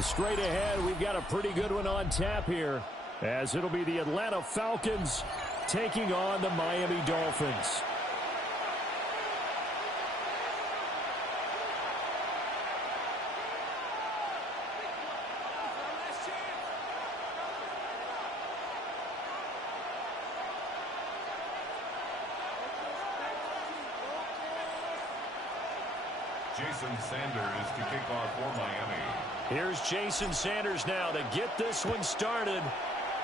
Straight ahead, we've got a pretty good one on tap here, as it'll be the Atlanta Falcons taking on the Miami Dolphins. Jason Sanders to kick off for Miami. Here's Jason Sanders now to get this one started.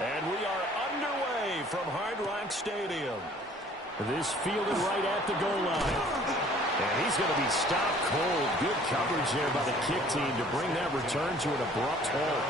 And we are underway from Hard Rock Stadium. This fielded right at the goal line. And he's going to be stopped cold. Good coverage there by the kick team to bring that return to an abrupt halt.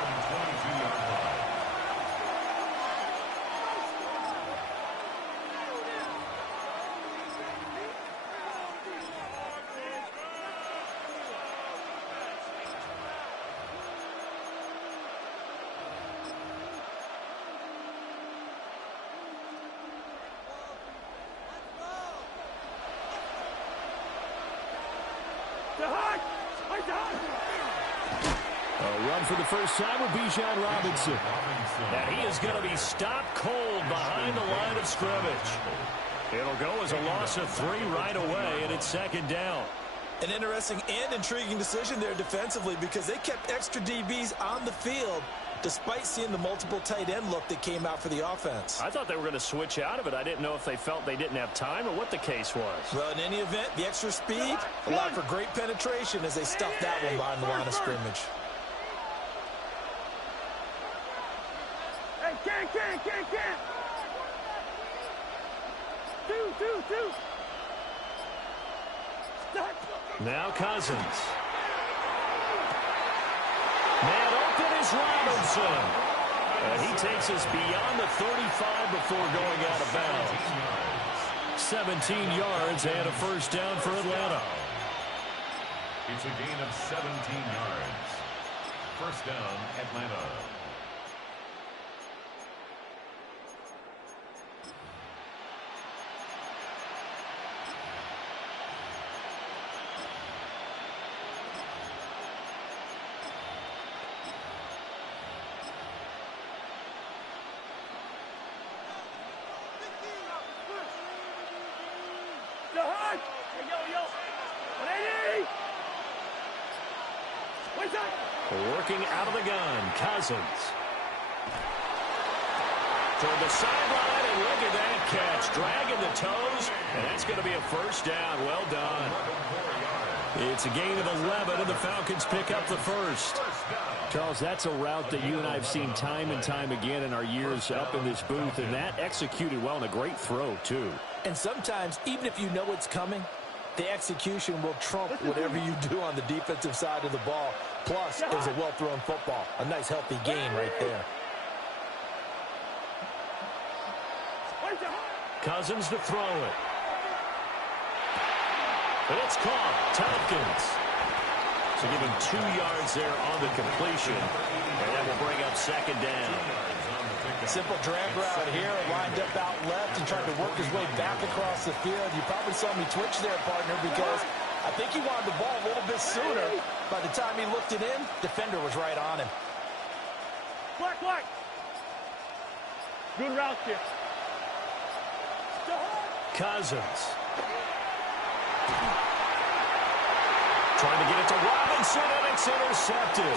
A run for the first time with Bijan Robinson. And he is going to be stopped cold behind the line of scrimmage. It'll go as a loss of 3 right away, and it's second down. An interesting and intriguing decision there defensively because they kept extra DBs on the field despite seeing the multiple tight end look that came out for the offense. I thought they were going to switch out of it. I didn't know if they felt they didn't have time or what the case was. Well, in any event, the extra speed allowed for great penetration as they stuffed that one behind the line of scrimmage. Hey, can't. Two. Start. Now Cousins. Man open is Robinson. And he takes us beyond the 35 before going out of bounds. 17 yards and a first down for Atlanta. It's a gain of 17 yards. First down, Atlanta. Working out of the gun, Cousins. Toward the sideline, and look at that catch. Dragging the toes, and that's going to be a first down. Well done. It's a gain of 11, and the Falcons pick up the first. Charles, that's a route that you and I have seen time and time again in our years up in this booth, and that executed well and a great throw, too. And sometimes, even if you know it's coming, the execution will trump whatever you do on the defensive side of the ball. Plus, it was a well-thrown football. A nice, healthy game right there. Cousins to throw it. And it's caught. Tompkins. So giving 2 yards there on the completion. And that will bring up second down. Simple drag route here, lined up out left and tried to work his way back across the field. You probably saw me twitch there, partner, because I think he wanted the ball a little bit sooner. By the time he looked it in, defender was right on him. Black. Good route here. Cousins. Trying to get it to Robinson, and it's intercepted.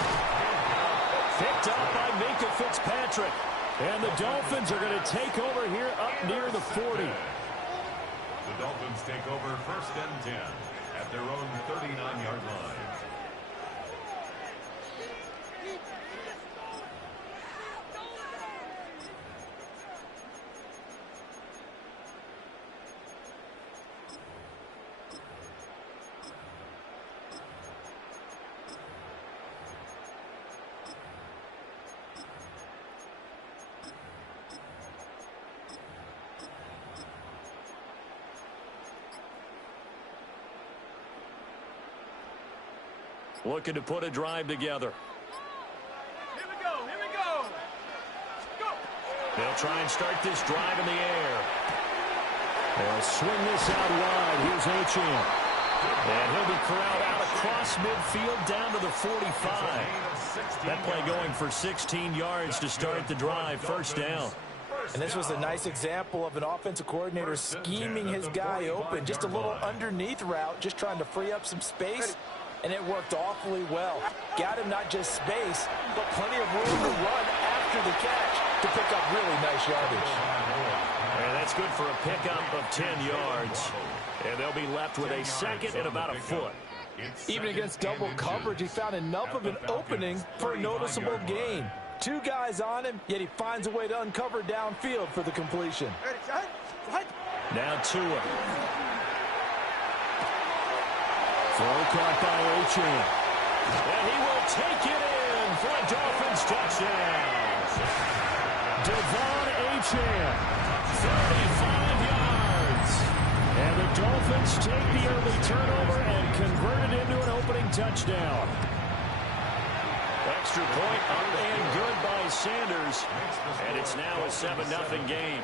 Picked up by Minkah Fitzpatrick. And the Dolphins are going to take over here up near the 40. The Dolphins take over first and 10 at their own 39-yard line. Looking to put a drive together. Here we go. Go. They'll try and start this drive in the air. They'll swing this out wide. Here's H2H. And he'll be corralled out across midfield down to the 45. That play going for 16 yards to start the drive. First down. And this was a nice example of an offensive coordinator scheming his guy open. Just a little underneath route, just trying to free up some space, and it worked awfully well. Got him not just space, but plenty of room to run after the catch to pick up really nice yardage. And that's good for a pickup of 10 yards. And they'll be left with a second and about a foot. Even against double coverage, he found enough of an opening for a noticeable gain. Two guys on him, yet he finds a way to uncover downfield for the completion. Now Tua. Throw caught by H2H. And he will take it in for a Dolphins touchdown. Devon H2H, 35 yards. And the Dolphins take the early turnover and convert it into an opening touchdown. Extra point up and good by Sanders. And it's now a 7-0 game.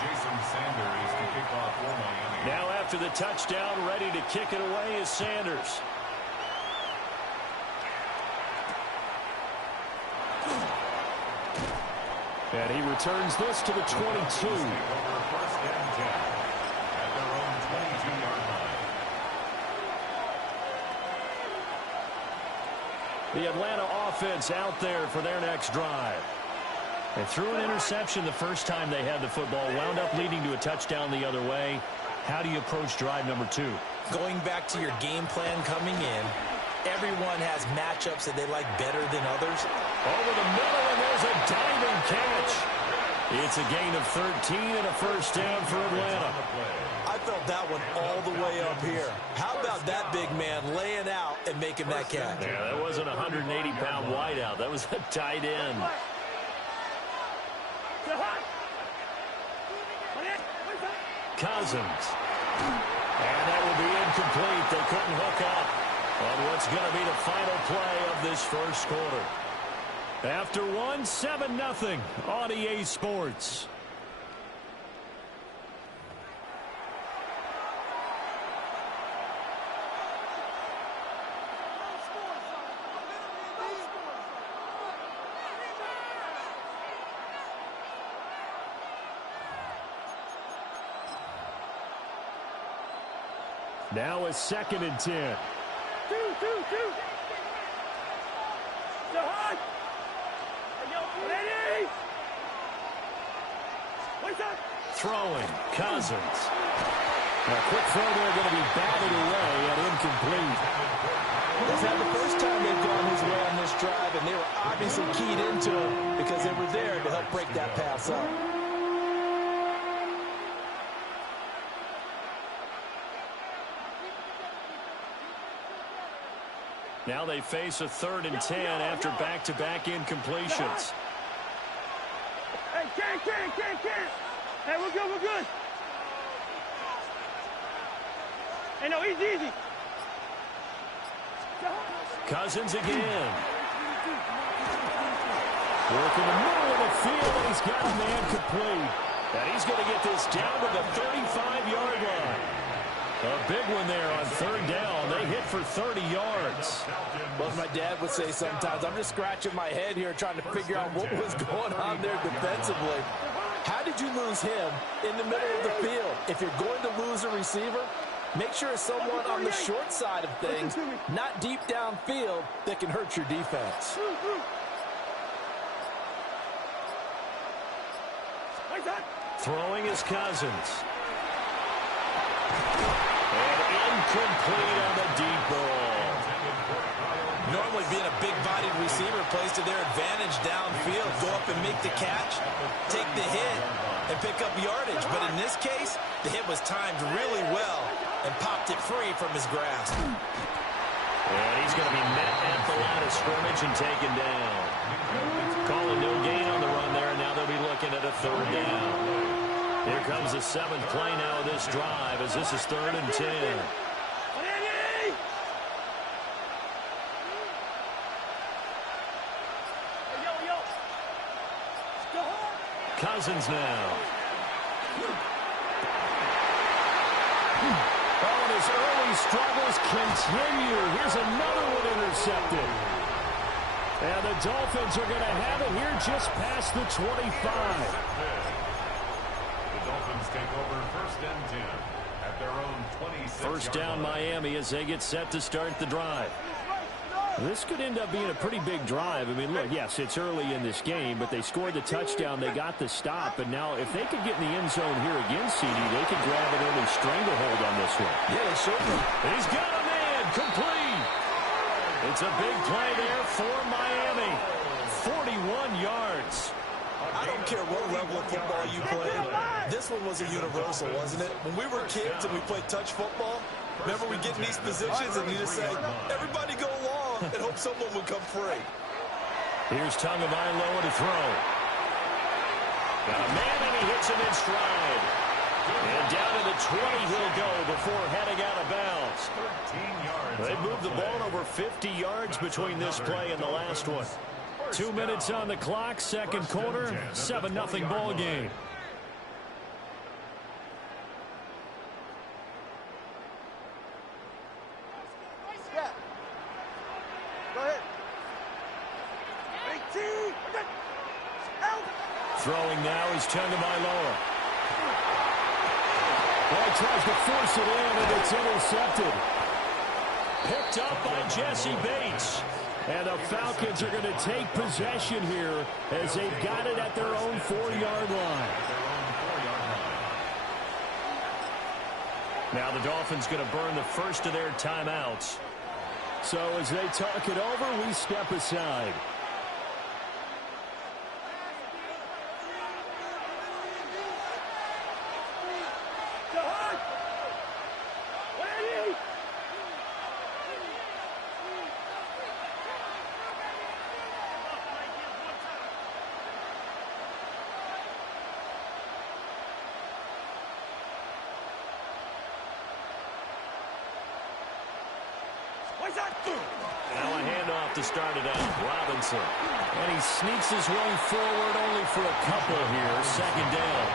Jason Sanders to kick off for Miami. Now after the touchdown, ready to kick it away is Sanders. And he returns this to the 22. First and 10 at their own 22-yard line. The Atlanta offense out there for their next drive. They threw an interception the first time they had the football, wound up leading to a touchdown the other way. How do you approach drive number 2? Going back to your game plan coming in, everyone has matchups that they like better than others. Over the middle, and there's a diving catch. It's a gain of 13 and a first down for Atlanta. I felt that one all the way up here. How about that big man laying out and making that catch? Yeah, that wasn't a 180-pound wideout. That was a tight end. Cousins. And that will be incomplete. They couldn't hook up on what's going to be the final play of this first quarter. After 7-0 on EA Sports. Now a 2nd and 10. Two. High. Ready. Throwing. Cousins. A quick throw there going to be batted away and incomplete. That's not the first time they've gone his way on this drive, and they were obviously keyed into it because they were there to help break that pass up. Now they face a 3rd and 10 after back-to-back incompletions. Hey, can't. Hey, we're good. Hey, no, easy. Cousins again. Working the middle of the field, and he's got a man complete. And he's going to get this down to the 35-yard line. A big one there on 3rd down. They hit for 30 yards. Well, as my dad would say sometimes, I'm just scratching my head here trying to figure out what was going on there defensively. How did you lose him in the middle of the field? If you're going to lose a receiver, make sure it's someone on the short side of things, not deep downfield, that can hurt your defense. Throwing is Cousins. And incomplete on the deep ball. Normally being a big-bodied receiver plays to their advantage downfield. Go up and make the catch, take the hit, and pick up yardage. But in this case, the hit was timed really well and popped it free from his grasp. And he's going to be met at the line of scrimmage and taken down. Calling no gain on the run there, and now they'll be looking at a 3rd down. Here comes the 7th play now of this drive as this is 3rd and 10. Cousins now. Oh, and he his early struggles continue. Here's another one intercepted. And the Dolphins are going to have it here just past the 25. The Dolphins take over 1st and 10 at their own 26-yard First down Miami as they get set to start the drive. This could end up being a pretty big drive. I mean, look, yes, it's early in this game, but they scored the touchdown. They got the stop. And now if they could get in the end zone here again, CD, they could grab an early stranglehold on this one. Yeah, they certainly. He's got a man. Complete. It's a big play there for Miami. 41 yards. I don't care what level of football you play. This one was a universal, wasn't it? When we were kids and we played touch football, remember we get in these positions and you just say, everybody go along and hope someone would come free. Here's Tagovailoa to throw. Got a man and he hits him in stride. And down to the 20 he'll go before heading out of bounds. 13 yards. They moved the ball over 50 yards between this play and the last one. 2 minutes on the clock, second quarter, 7-0 ball game. Go ahead. Throwing now is Tagovailoa. Well, tries to force it in, and it's intercepted. Picked up by Jesse Bates. And the Falcons are going to take possession here as they've got it at their own 4-yard line. Now the Dolphins going to burn the first of their timeouts. So as they talk it over, we step aside. Now a handoff to start it out. Robinson. And he sneaks his way forward only for a couple here. Second down.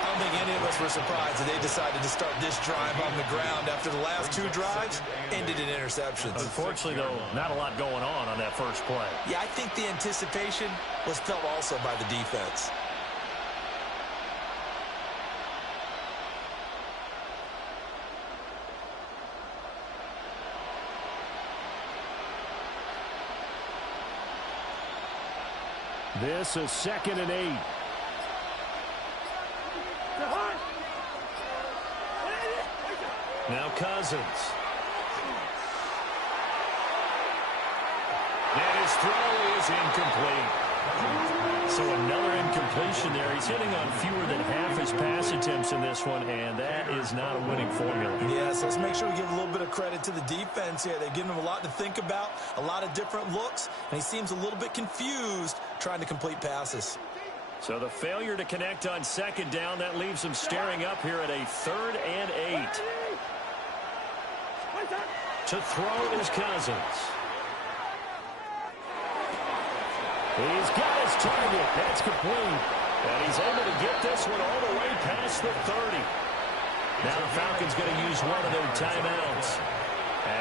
I don't think any of us were surprised that they decided to start this drive on the ground after the last 2 drives ended in interceptions. Unfortunately, though, not a lot going on that first play. Yeah, I think the anticipation was felt also by the defense. This is 2nd and 8. Now Cousins. And his throw is incomplete. So another incompletion there. He's hitting on fewer than half his pass attempts in this one, and that is not a winning formula. Yes, let's make sure we give a little bit of credit to the defense here. They've given him a lot to think about, a lot of different looks, and he seems a little bit confused trying to complete passes. So the failure to connect on second down, that leaves him staring up here at a 3rd and 8. To throw is Cousins. He's got his target. That's complete. And he's able to get this one all the way past the 30. Now the Falcons going to use one of their timeouts,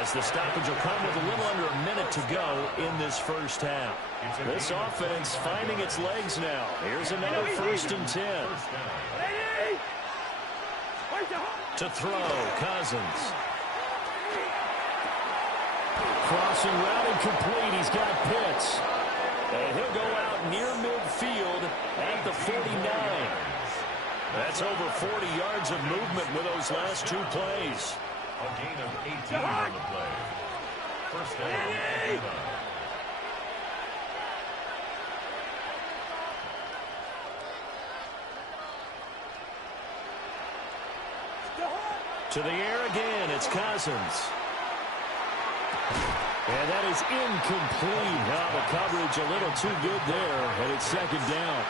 as the stoppage will come with a little under a minute to go in this first half. This offense finding its legs now. Here's another 1st and 10. To throw, Cousins. Crossing route incomplete. He's got Pitts. And he'll go out near midfield at the 49. That's over 40 yards of movement with those last 2 plays. A gain of 18 on the play. First down. To the air again, it's Cousins. And that is incomplete. Now the coverage a little too good there, and it's 2nd down.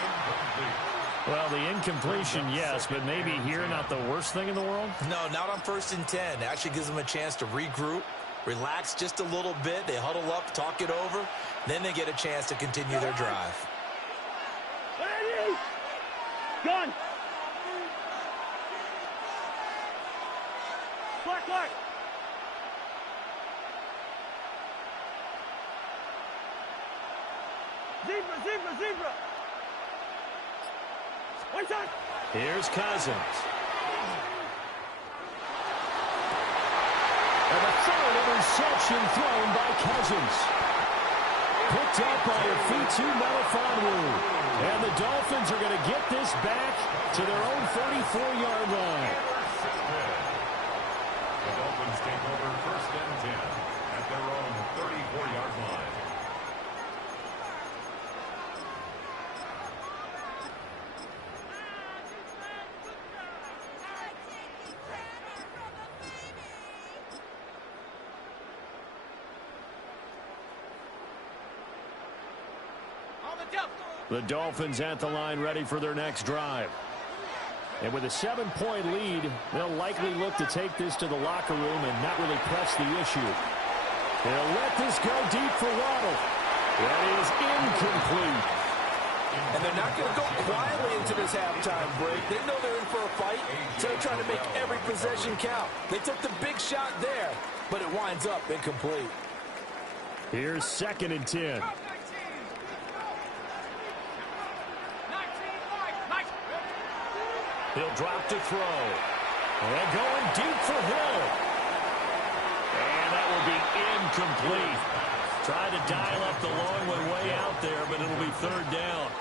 Well, the incompletion, yes, but maybe here not the worst thing in the world? No, not on 1st and 10. It actually gives them a chance to regroup, relax just a little bit. They huddle up, talk it over. Then they get a chance to continue their drive. Gun. Zebra, zebra, zebra. One shot. Here's Cousins. And a third interception thrown by Cousins. Picked up by a Fitu Melifonwu. And the Dolphins are going to get this back to their own 34-yard line. The Dolphins take over 1st and 10 at their own 34-yard line. The Dolphins at the line ready for their next drive. And with a 7-point lead, they'll likely look to take this to the locker room and not really press the issue. They'll let this go deep for Waddle. That is incomplete. And they're not going to go quietly into this halftime break. They know they're in for a fight, so they're trying to make every possession count. They took the big shot there, but it winds up incomplete. Here's 2nd and 10. He'll drop to throw. And going deep for Hill. And that will be incomplete. Tried to dial up the long one way out there, but it'll be 3rd down.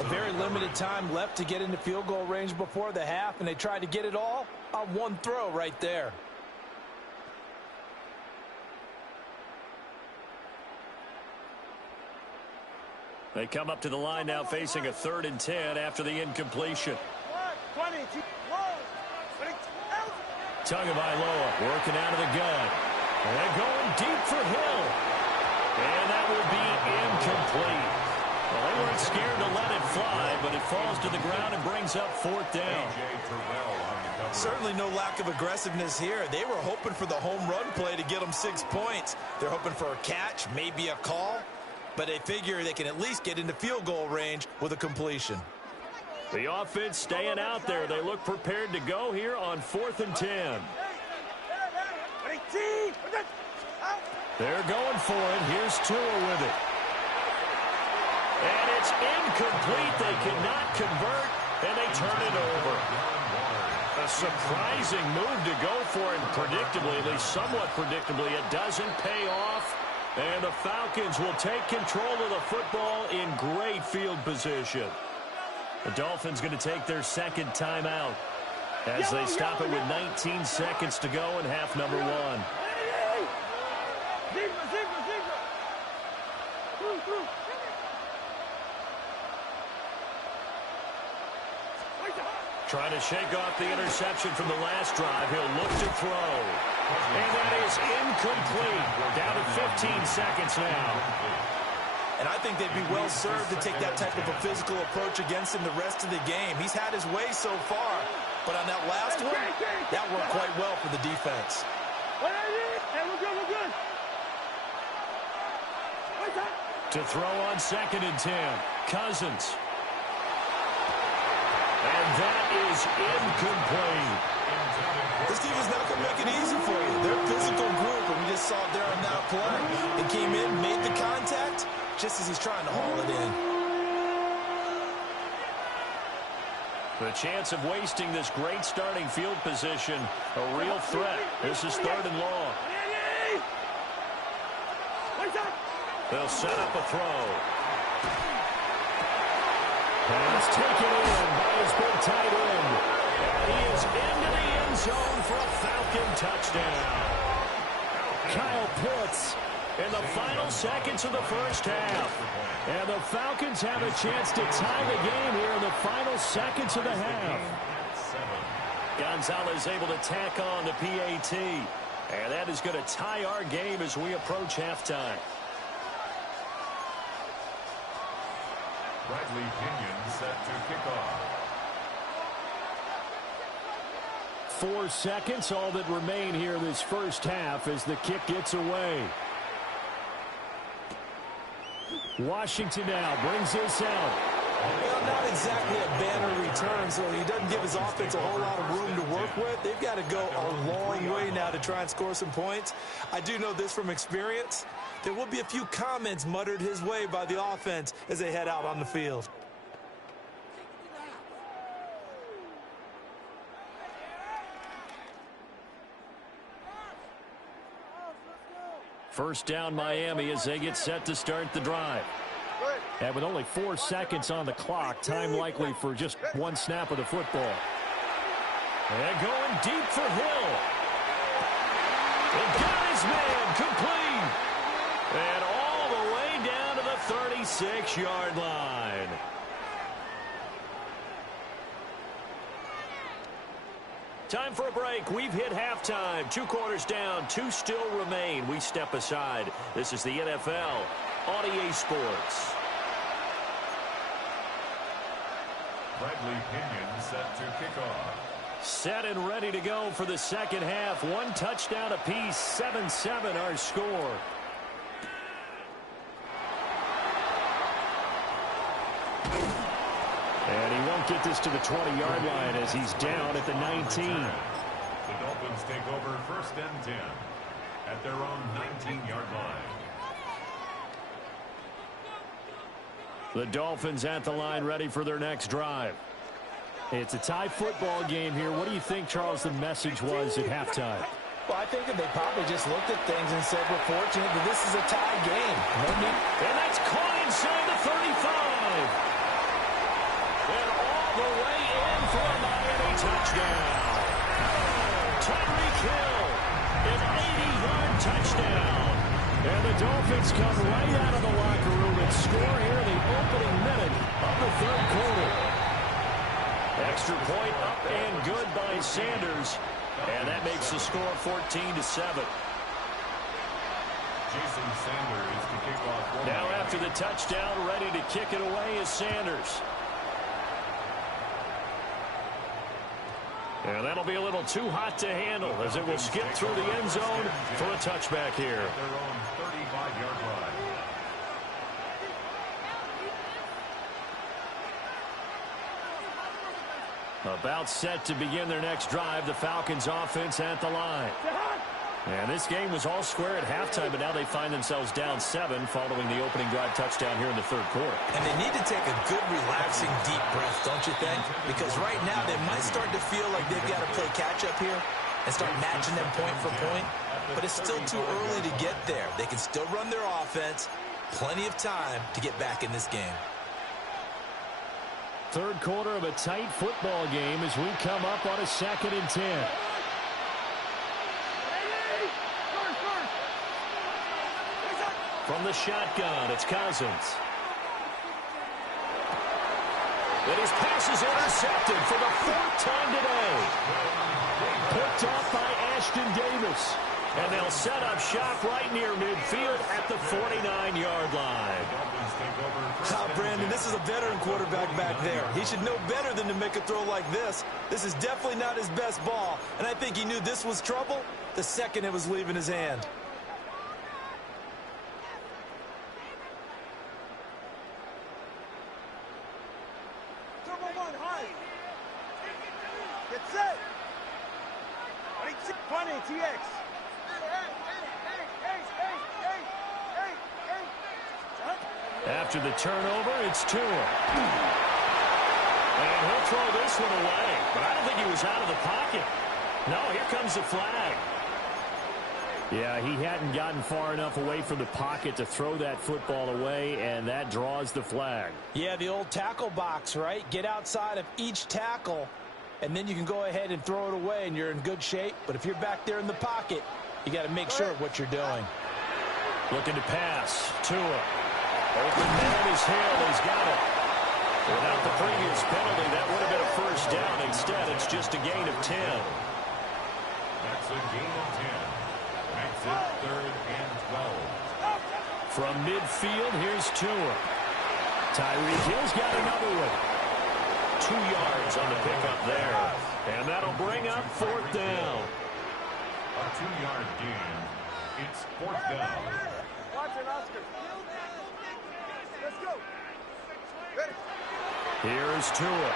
A very limited time left to get into field goal range before the half, and they tried to get it all on one throw right there. They come up to the line now facing a 3rd and 10 after the incompletion. Tagovailoa working out of the gun. And going deep for Hill. And that will be incomplete. Well, they weren't scared to let it fly, but it falls to the ground and brings up 4th down. Certainly no lack of aggressiveness here. They were hoping for the home run play to get them 6 points. They're hoping for a catch, maybe a call, but they figure they can at least get into field goal range with a completion. The offense staying out there. They look prepared to go here on 4th and 10. They're going for it. Here's Tua with it. And it's incomplete. They cannot convert, and they turn it over. A surprising move to go for, and predictably, at least somewhat predictably, it doesn't pay off. And the Falcons will take control of the football in great field position. The Dolphins going to take their 2nd timeout as they stop it with 19 seconds to go in half number 1. Trying to shake off the interception from the last drive. He'll look to throw. And that is incomplete. We're down to 15 seconds now. And I think they'd be well served to take that type of a physical approach against him the rest of the game. He's had his way so far, but on that last one, that worked quite well for the defense. Hey, we're good. To throw on 2nd and 10. Cousins. And that is incomplete. This team is not going to make it easy for you. They're a physical group, and we just saw it there on that play. They came in, made the contact, just as he's trying to haul it in. The chance of wasting this great starting field position, a real threat. This is 3rd and long. They'll set up a throw. Pass taken in by his big tight end. And he is into the end zone for a Falcon touchdown. Kyle Pitts in the final seconds of the 1st half. And the Falcons have a chance to tie the game here in the final seconds of the half. Gonzalez able to tack on the PAT. And that is going to tie our game as we approach halftime. Bradley Pinion set to kick off. 4 seconds, all that remain here this 1st half as the kick gets away. Washington now brings this out. Well, not exactly a banner return, so he doesn't give his offense a whole lot of room to work with. They've got to go a long way now to try and score some points. I do know this from experience. There will be a few comments muttered his way by the offense as they head out on the field. First down Miami as they get set to start the drive. And with only 4 seconds on the clock, time likely for just one snap of the football. And going deep for Hill. And got his man complete. And all the way down to the 36-yard line. Time for a break. We've hit halftime. 2 quarters down. 2 still remain. We step aside. This is the NFL on EA Sports. Bradley Pinion set to kick off. Set and ready to go for the second half. 1 touchdown apiece. 7-7 our score. And he won't get this to the 20-yard line as he's down at the 19. The Dolphins take over 1st and 10 at their own 19-yard line. The Dolphins at the line ready for their next drive. It's a tie football game here. What do you think, Charles, the message was at halftime? Well, I think that they probably just looked at things and said, we're fortunate that this is a tie game. And that's caught inside the 35. And all the way in for a Miami touchdown. Tyreek Hill, an 80-yard touchdown. And the Dolphins come right out of the locker room and score here in the opening minute of the 3rd quarter. Extra point up and good by Sanders. And that makes the score 14-7. Jason Sanders to kick off. Now after the touchdown, ready to kick it away is Sanders. And that'll be a little too hot to handle as it will skip through the end zone for a touchback here. At their own 35-yard line. About set to begin their next drive, the Falcons offense at the line. And this game was all square at halftime, but now they find themselves down 7 following the opening drive touchdown here in the 3rd quarter. And they need to take a good, relaxing, deep breath, don't you think? Because right now they might start to feel like they've got to play catch-up here and start matching them point for point. But it's still too early to get there. They can still run their offense. Plenty of time to get back in this game. 3rd quarter of a tight football game as we come up on a 2nd and 10. From the shotgun, it's Cousins. And his pass is intercepted for the 4th time today. Picked off by Ashton Davis. And they'll set up shop right near midfield at the 49-yard line. Brandon, this is a veteran quarterback back there. He should know better than to make a throw like this. This is definitely not his best ball. And I think he knew this was trouble the second it was leaving his hand. Get set. 20 TX. After the turnover, it's Tua. And he'll throw this one away. But I don't think he was out of the pocket. No, here comes the flag. Yeah, he hadn't gotten far enough away from the pocket to throw that football away, and that draws the flag. Yeah, the old tackle box, right? Get outside of each tackle, and then you can go ahead and throw it away, and you're in good shape. But if you're back there in the pocket, you got to make sure of what you're doing. Looking to pass. Tua. Open man is Hill. He's got it. Without the previous penalty, that would have been a first down. Instead, it's just a gain of 10. That's a gain of 10. Makes it 3rd and 12. From midfield, here's Tua. Tyreek Hill's got another one. 2 yards on the pickup there. And that'll bring up 4th down. A 2-yard gain. It's 4th down. Watch it, Oscar. Let's go. Here's Tua.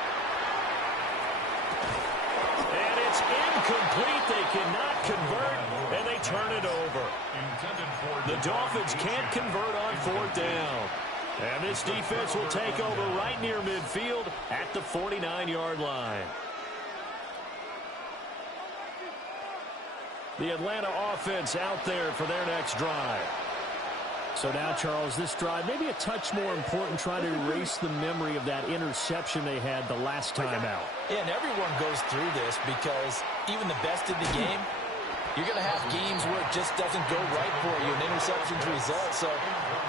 And it's incomplete. They cannot convert, and they turn it over. The Dolphins can't convert on fourth down. And this defense will take over right near midfield at the 49-yard line. The Atlanta offense out there for their next drive. So now, Charles, this drive maybe a touch more important, trying to erase the memory of that interception they had the last time out. Yeah, and everyone goes through this because even the best in the game, you're going to have games where it just doesn't go right for you, and interceptions result. So,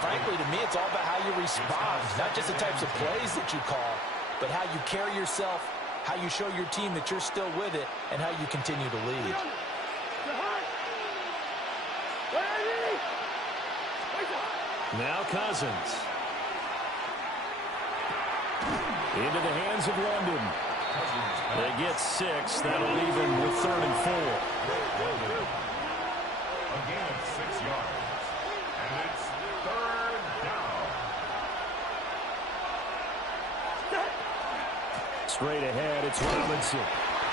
frankly, to me, it's all about how you respond, not just the types of plays that you call, but how you carry yourself, how you show your team that you're still with it, and how you continue to lead. Now Cousins. Into the hands of London. They get 6. That'll leave them with 3rd and 4. A gain of 6 yards. And it's 3rd down. Straight ahead, it's Robinson.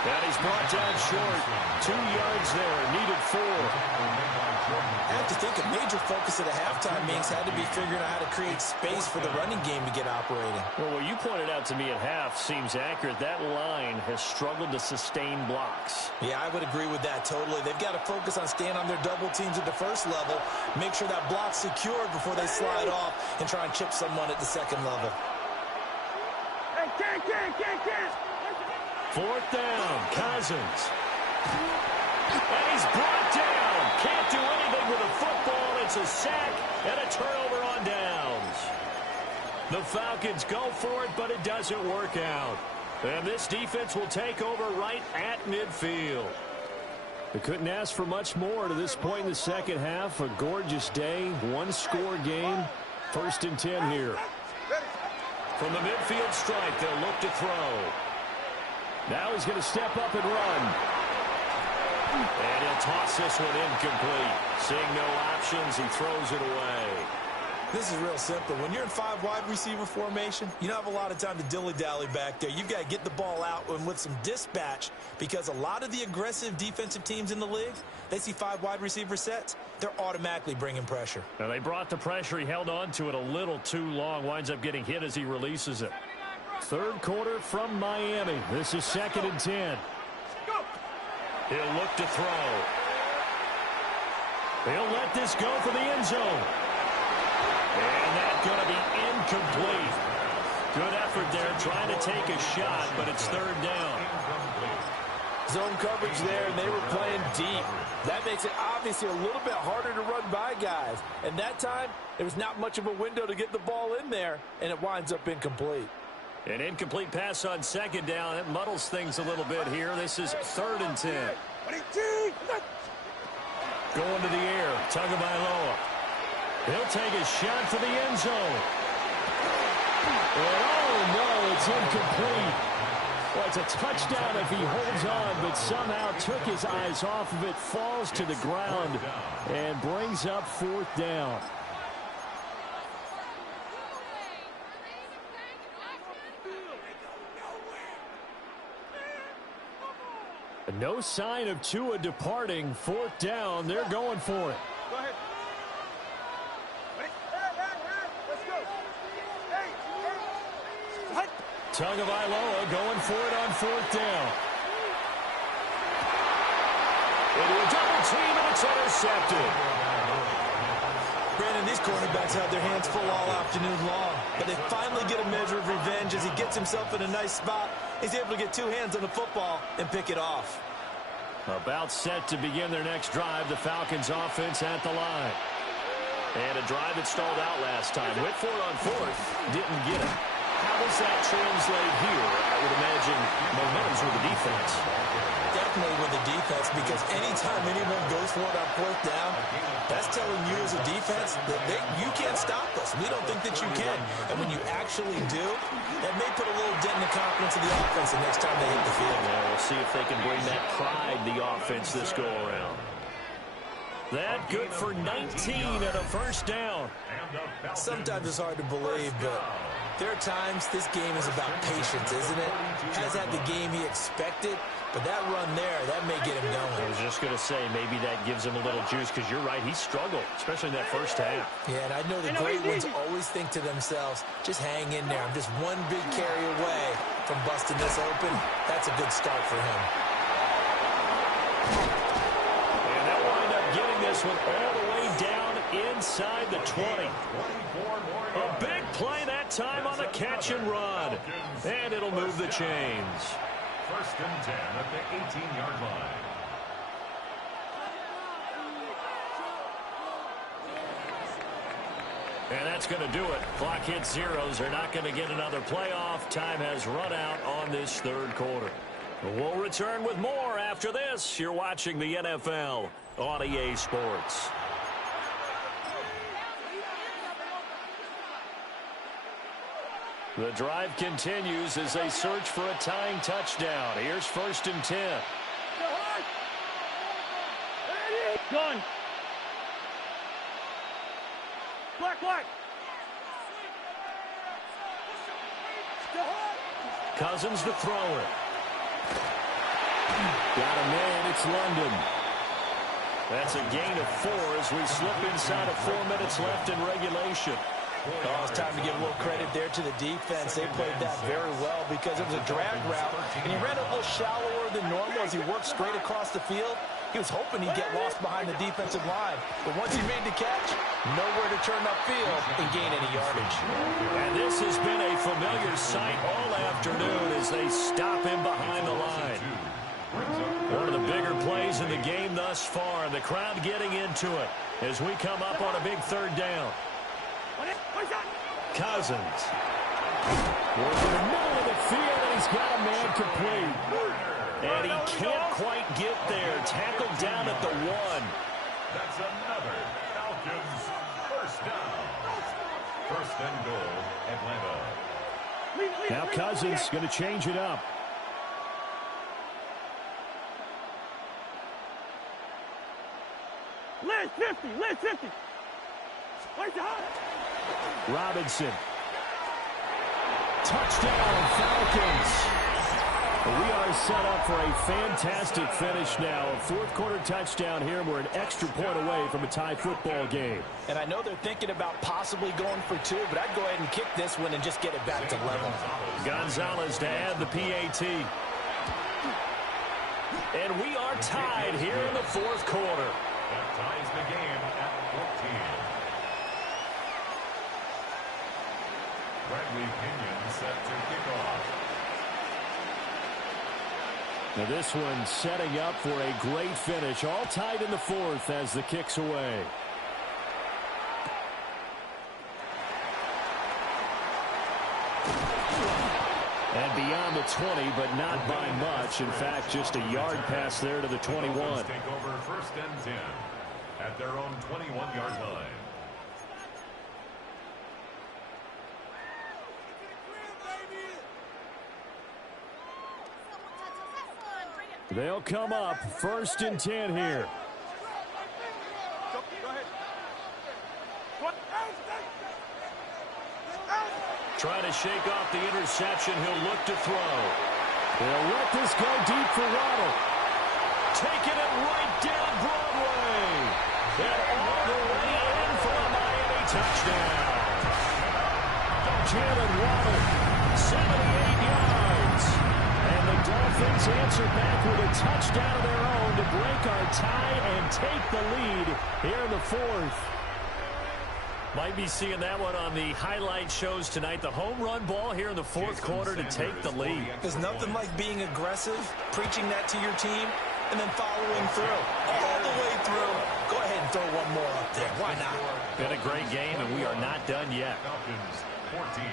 And he's brought down short. 2 yards there, needed 4. I have to think a major focus at the halftime means had to be figuring out how to create space for the running game to get operating. Well, what you pointed out to me at half seems accurate. That line has struggled to sustain blocks. Yeah, I would agree with that totally. They've got to focus on staying on their double teams at the first level, make sure that block's secured before they slide off and try and chip someone at the second level. Hey, can't. 4th down, Cousins. And he's brought down. Can't do anything with a football. It's a sack and a turnover on downs. The Falcons go for it, but it doesn't work out. And this defense will take over right at midfield. They couldn't ask for much more to this point in the second half. A gorgeous day, 1-score game. 1st and 10 here. From the midfield stripe, they'll look to throw. Now he's going to step up and run. And he'll toss this one incomplete. Seeing no options, he throws it away. This is real simple. When you're in 5 wide receiver formation, you don't have a lot of time to dilly-dally back there. You've got to get the ball out and with some dispatch, because a lot of the aggressive defensive teams in the league, they see 5 wide receiver sets, they're automatically bringing pressure. Now they brought the pressure. He held on to it a little too long. Winds up getting hit as he releases it. 3rd quarter from Miami. This is 2nd and 10. He'll look to throw. He'll let this go for the end zone. And that's going to be incomplete. Good effort there trying to take a shot, but it's 3rd down. Zone coverage there, and they were playing deep. That makes it obviously a little bit harder to run by guys. And that time, there was not much of a window to get the ball in there, and it winds up incomplete. An incomplete pass on 2nd down. It muddles things a little bit here. This is 3rd and 10. Going to the air. Tagovailoa. He'll take a shot for the end zone. And oh, no, it's incomplete. Well, it's a touchdown if he holds on, but somehow took his eyes off of it, falls to the ground, and brings up 4th down. No sign of Tua departing. 4th down. They're going for it. Go ahead. Let's go. Hey. Tagovailoa going for it on 4th down. Into a double team, and it's intercepted. Brandon, these cornerbacks have their hands full all afternoon long, but they finally get a measure of revenge as he gets himself in a nice spot. He's able to get 2 hands on the football and pick it off. About set to begin their next drive, the Falcons offense at the line. And a drive that stalled out last time. Went for it on 4th, didn't get it. How does that translate here? I would imagine momentum's with the defense. Definitely with the defense, because anytime anyone goes for it on 4th down, that's telling you as a defense that you can't stop us. We don't think that you can. And when you actually do, that may put a little dent in the confidence of the offense the next time they hit the field. Yeah, we'll see if they can bring that pride, the offense, this go-around. That good for 19 and a 1st down. Sometimes it's hard to believe, but There are times this game is about patience, isn't it? Has had the game he expected, but that run there, that may get him going. I was just going to say, maybe that gives him a little juice, because you're right, he struggled, especially in that first half. Yeah, and I know the great ones always think to themselves, just hang in there. I'm just one big carry away from busting this open. That's a good start for him. And they'll wind up getting this one all the way down inside the 20. A big play that time on the catch and run. And it'll move the chains. First and 10 at the 18-yard line. And that's going to do it. Clock hits zeros. They're not going to get another playoff. Time has run out on this third quarter. We'll return with more after this. You're watching the NFL on EA Sports. The drive continues as they search for a tying touchdown. Here's first and 10. Gun. Black. Cousins to throw it. Got a man, it's London. That's a gain of 4 as we slip inside of 4 minutes left in regulation. Oh, it's time to give a little credit there to the defense. They played that very well because it was a drag route, and he ran a little shallower than normal as he worked straight across the field. He was hoping he'd get lost behind the defensive line, but once he made the catch, nowhere to turn upfield and gain any yardage. And this has been a familiar sight all afternoon as they stop him behind the line. One of the bigger plays in the game thus far, and the crowd getting into it as we come up on a big third down. Cousins. Working the middle of the field, and he's got a man complete. And he can't quite get there. Tackled down at the 1. That's another Falcons first down. First and goal, Atlanta. Now Cousins going to change it up. Liz 50. Where's the hot? Robinson. Touchdown, Falcons. We are set up for a fantastic finish now. A fourth quarter touchdown here, and we're an extra point away from a tie football game. And I know they're thinking about possibly going for 2, but I'd go ahead and kick this one and just get it back to level. Gonzalez to add the PAT. And we are tied here in the fourth quarter. That ties the game at 14. Bradley Pinion set to kick off. Now this one setting up for a great finish. All tied in the fourth as the kick's away. And beyond the 20, but not by much. In fact, just a yard pass there to the 21. Take over first and 10 at their own 21-yard line. They'll come up first and 10 here. Trying to shake off the interception. He'll look to throw. They'll let this go deep for Waddle. Taking it right down Broadway. And all the way in for a Miami touchdown. Jalen Waddle, 78 yards. And the Dolphins answer back with a touchdown of their own to break our tie and take the lead here in the fourth. Might be seeing that one on the highlight shows tonight. The home run ball here in the fourth quarter to take the lead. There's nothing like being aggressive, preaching that to your team, and then following through. All the way through. Go ahead and throw one more up there. Why not? Been a great game, and we are not done yet. Falcons 14.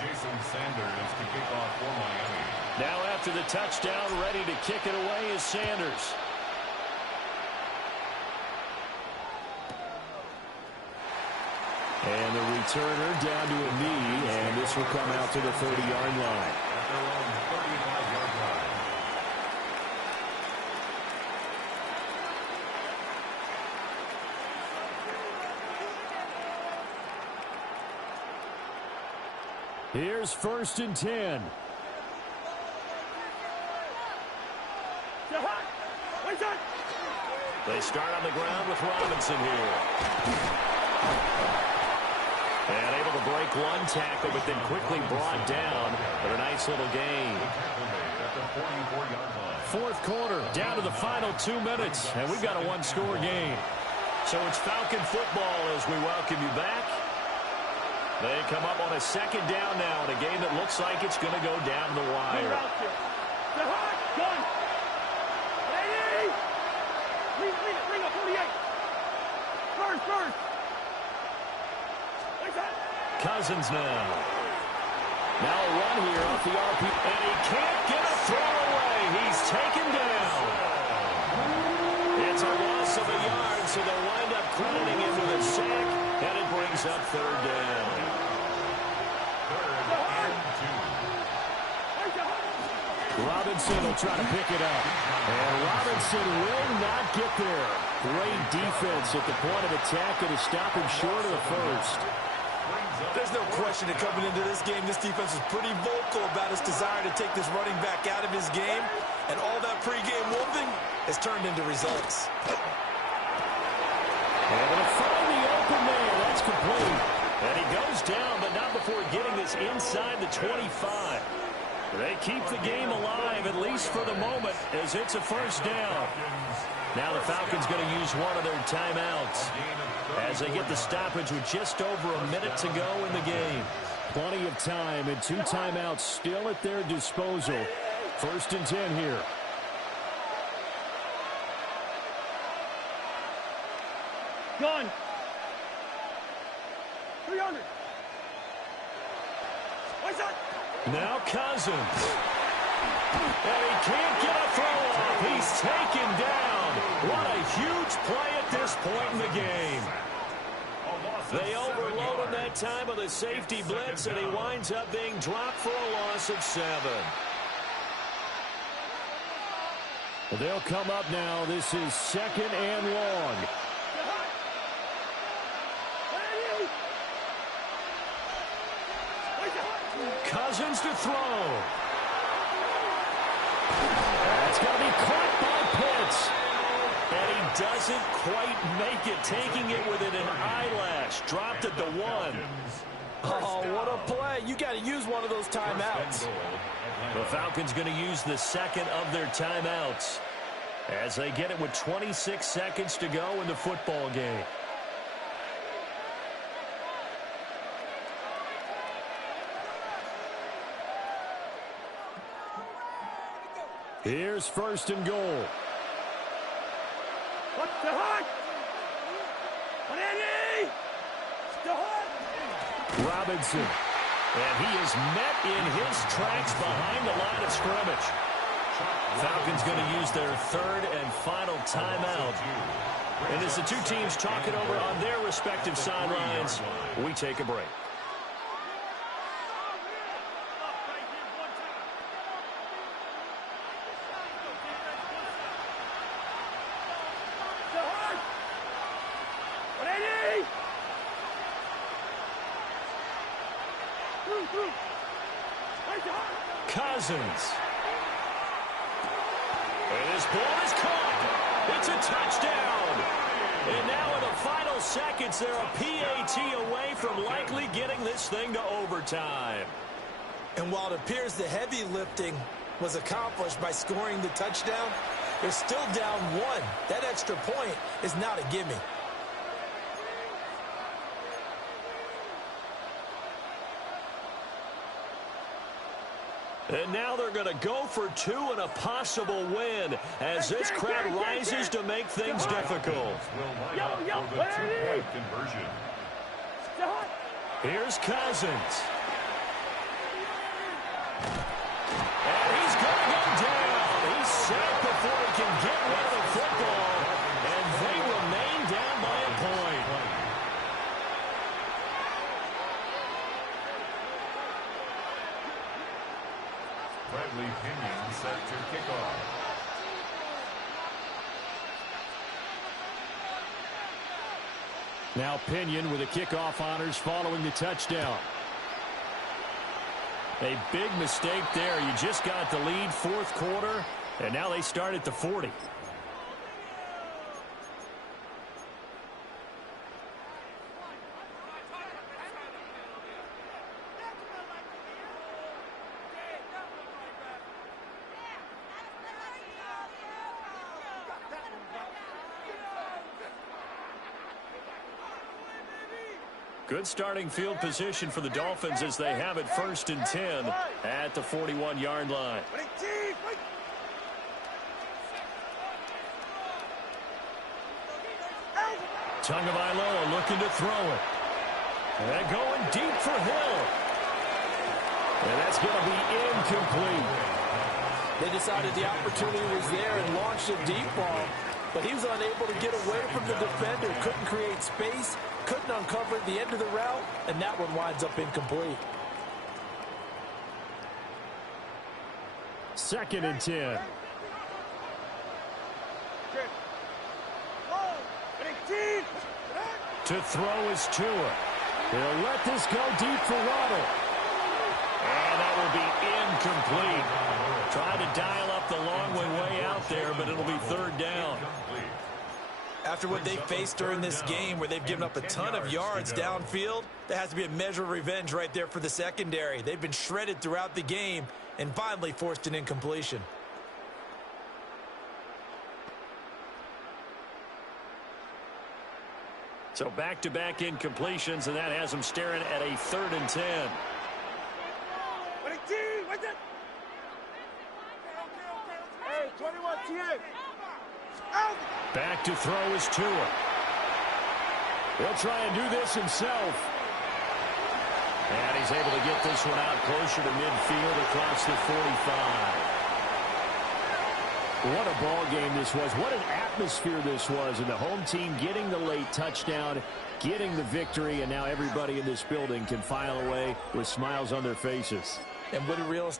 Jason Sanders to kick off for Miami. Now after the touchdown, ready to kick it away is Sanders. And the returner down to a knee, and this will come out to the 30-yard line. At their own 35-yard line. Here's 1st and 10. They start on the ground with Robinson here. And able to break one tackle, but then quickly brought down. But a nice little gain. 4th quarter, down to the final 2 minutes. And we've got a one-score game. So it's Falcon football as we welcome you back. They come up on a 2nd down now in a game that looks like it's going to go down the wire. Cousins now. Now a run here off the RP. And he can't get a throw away. He's taken down. It's a loss of a yard, so they'll wind up crediting him with a sack, and it brings up 3rd down. 3rd and 2. Robinson will try to pick it up. And Robinson will not get there. Great defense at the point of attack and to stop him short of the first. There's no question that coming into this game, this defense was pretty vocal about its desire to take this running back out of his game. And all that pregame wolfing has turned into results. Able to find the open man. That's complete. And he goes down, but not before getting this inside the 25. They keep the game alive, at least for the moment, as it's a 1st down. Now the Falcons going to use one of their timeouts as they get the stoppage with just over a minute to go in the game. Plenty of time and 2 timeouts still at their disposal. 1st and 10 here. Gone. 300. What's that? Now Cousins. And he can't get a throw off. He's taken down. What a huge play at this point in the game. They overload him that time with a safety blitz, and he winds up being dropped for a loss of 7. Well, they'll come up now. This is 2nd and long. Cousins to throw. That's going to be caught by Pitts. And he doesn't quite make it, taking it within an eyelash. Dropped at the 1. Oh, what a play. You got to use one of those timeouts. The Falcons going to use the 2nd of their timeouts as they get it with 26 seconds to go in the football game. Here's 1st and goal. What the heck? Robinson. And he is met in his tracks behind the line of scrimmage. Falcons going to use their 3rd and final timeout. And as the 2 teams talk it over on their respective sidelines, we take a break. Cousins. And his ball is caught. It's a touchdown. And now in the final seconds, they're a PAT away from likely getting this thing to overtime. And while it appears the heavy lifting was accomplished by scoring the touchdown, they're still down 1. That extra point is not a gimme. And now they're going to go for 2 and a possible win as this crowd rises to make things difficult. Here's Cousins. And he's going to go down. He's sacked before he can get rid of the football. And they remain down by a point. Bradley Pinion set to kick off. Now Pinion with the kickoff honors following the touchdown. A big mistake there. You just got the lead fourth quarter, and now they start at the 40. Good starting field position for the Dolphins as they have it 1st and 10 at the 41-yard line. Tagovailoa looking to throw it. And going deep for Hill. And that's going to be incomplete. They decided the opportunity was there and launched a deep ball, but he was unable to get away from the defender. Couldn't create space, couldn't uncover the end of the route, and that one winds up incomplete. 2nd and 10. To throw is Tua. He'll let this go deep for Waddle. And that will be incomplete. Trying to dial up the long way out there, but it'll be 3rd down. After what they faced during this game where they've given up a ton of yards downfield, there has to be a measure of revenge right there for the secondary. They've been shredded throughout the game and finally forced an incompletion. So back-to-back incompletions, and that has them staring at a 3rd and 10. Back to throw is Tua. He'll try and do this himself. And he's able to get this one out closer to midfield across the 45. What a ball game this was. What an atmosphere this was. And the home team getting the late touchdown, getting the victory, and now everybody in this building can file away with smiles on their faces. And what a real